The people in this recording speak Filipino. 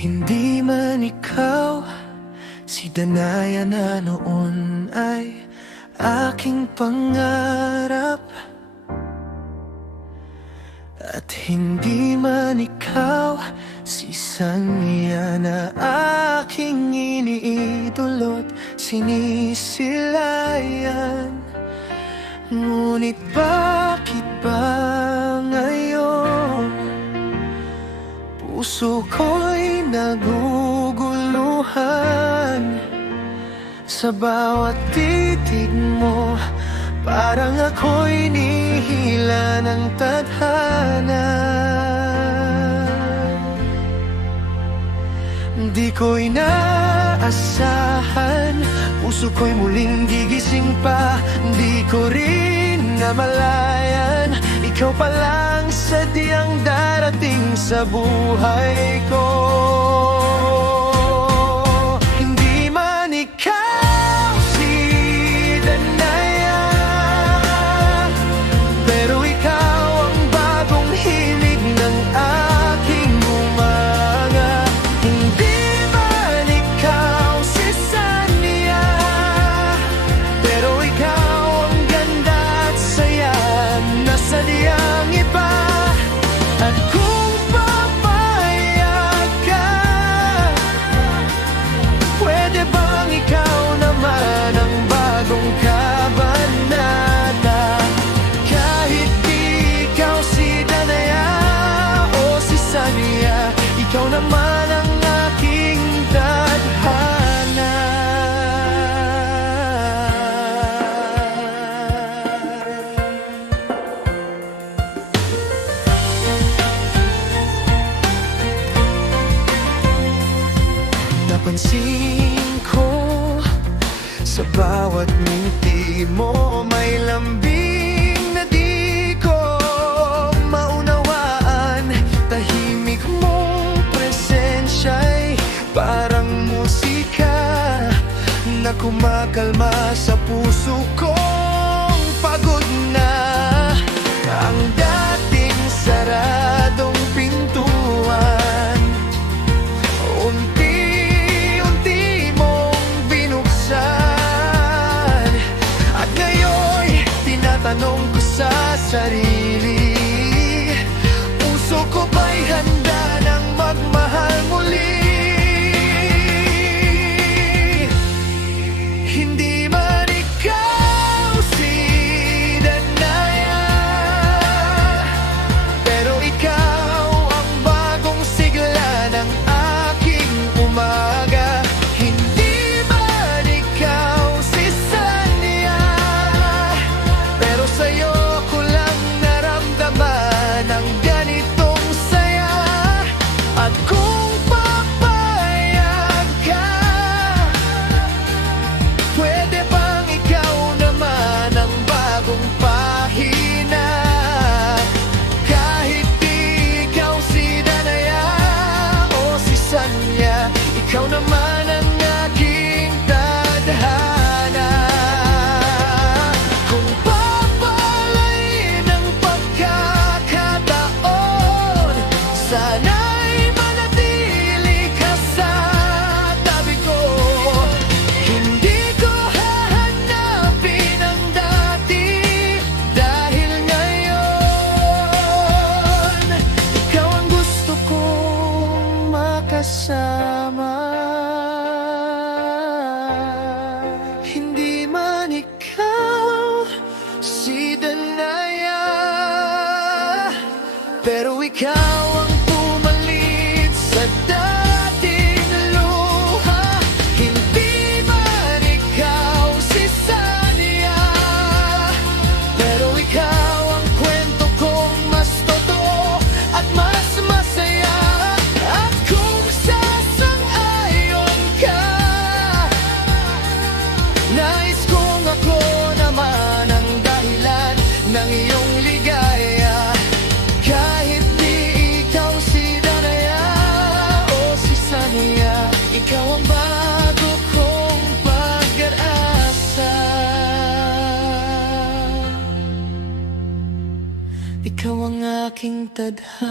Hindi man ikaw, si Danaya na noon ay aking pangarap. At hindi man ikaw, si Sanya na aking iniidolo't sinisilayan. Ngunit bakit ba ngayon puso ko'y naguguluhan? Sa bawat titig mo, parang ako'y nihila ng tadhana. Di ko inaasahan, puso ko'y muling gigising pa. Di ko rin namalayan, ikaw pa lang sadyang darating sa buhay ko. Hindi man ikaw si Danaya, pero ikaw ang bagong himig ng aking umaga. Hindi man ikaw si Sanya, pero ikaw ang ganda at saya na sadyang iba. At kung papayag ka, pwede bang ikaw naman ang bagong kabanata? Kahit di ikaw si Danaya o si Sanya, ikaw naman ang aking tadhana. Napansin ko sa bawat ngiti mo, may lambing na di ko maunawaan. Tahimik mong presensya'y parang musika na kumakalma sa puso kong pagod na. Ang dating saradong pintuan, unti-unti mong binuksan. At ngayon'y tinatanong ko sa sarili, puso ko ba'y handa ng magmahal muli? Hindi man ikaw si Danaya, pero ikaw ang bagong sigla ng aking umaga. Hindi man ikaw si Sanya, pero sa'yo ko lang naramdaman ang ganitong saya. At kung papayag ka, pwede bang ikaw naman ang bagong pahina? Kahit di ikaw si Danaya o si Sanya, ikaw naman ang aking tadhana. Kung papalain ang pagkakataon, sana'y manatili ka sa tabi ko. Hindi ko hahanapin ang dati, dahil ngayon ikaw ang gusto kong makasama. Hindi man ikaw si Danaya, pero ikaw ang pumalit sa dating luha. Hindi man ikaw si Sanya, pero ikaw ang kwento kong mas totoo at mas masaya. At kung sasang-ayon ka, nais kong ako naman ang dahilan ng iyong ligaya. Kahit di ikaw si Danaya o si Sanya, ikaw ang bago kong pag-asa. Ikaw ang aking tadhana.